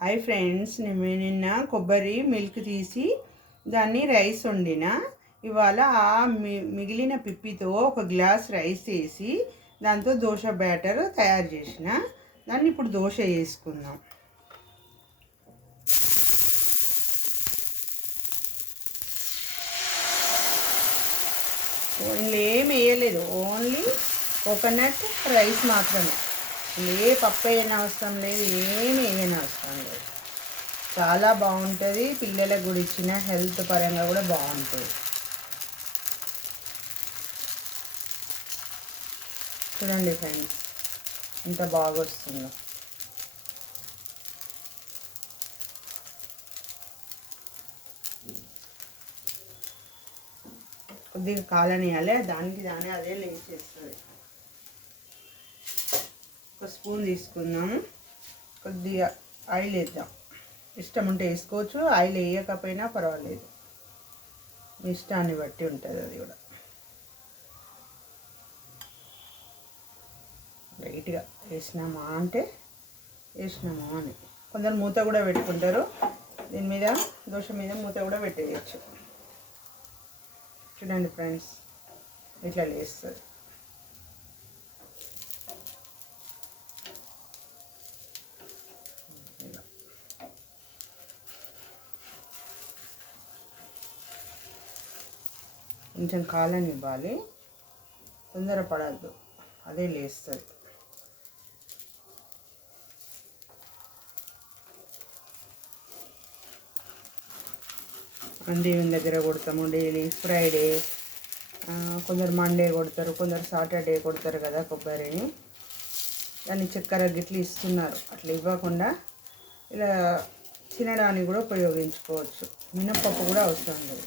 Hi friends, నేను నిన్న కొబ్బరి మిల్క్ తీసి దాన్ని రైస్ వండిన. ఇవాళ ఆ మిగిలిన పిప్పితో ఒక గ్లాస్ రైస్ వేసి దాంతో దోశ బ్యాటర్ తయారు చేసిన. దాన్ని ఇప్పుడు దోశ వేసుకుందాం. ఇందులో ఏం వేయలేదు, ఓన్లీ కోకోనట్ రైస్ మాత్రమే. ఏ పప్పు వేయని అవసరం లేదు, ఏమి వేయని అవసరం లేదు. చాలా బాగుంటుంది. పిల్లలకు కూడా ఇచ్చిన హెల్త్ పరంగా కూడా బాగుంటుంది. చూడండి ఫ్రెండ్స్, ఎంత బాగా వస్తుందో. కొద్దిగా కాలనియాలి, దాని అదే లేచేస్తుంది. ఒక స్పూన్ తీసుకుందాము. కొద్దిగా ఆయిల్ వేద్దాం. ఇష్టం ఉంటే వేసుకోవచ్చు, ఆయిల్ వేయకపోయినా పర్వాలేదు, మీ ఇష్టాన్ని బట్టి ఉంటుంది. అది కూడా లైట్గా వేసినామా అంటే వేసినామా అని. కొందరు మూత కూడా పెట్టుకుంటారు. దీని మీద దోశ మీద మూత కూడా పెట్టేయచ్చు. చూడండి ఫ్రెండ్స్, ఇట్లా లేస్తుంది. కొంచెం కాలనివ్వాలి, తొందరపడద్దు, అదే లేస్తుంది. దేవుని దగ్గర కొడతాము డైలీ, ఫ్రైడే, కొందరు మండే కొడతారు, కొందరు సాటర్డే కొడతారు కదా కొబ్బరిని. దాన్ని చక్కెర గిట్లు ఇస్తున్నారు. అట్లా ఇవ్వకుండా ఇలా తినడానికి కూడా ఉపయోగించుకోవచ్చు. మినప్పప్పు కూడా అవసరం లేదు.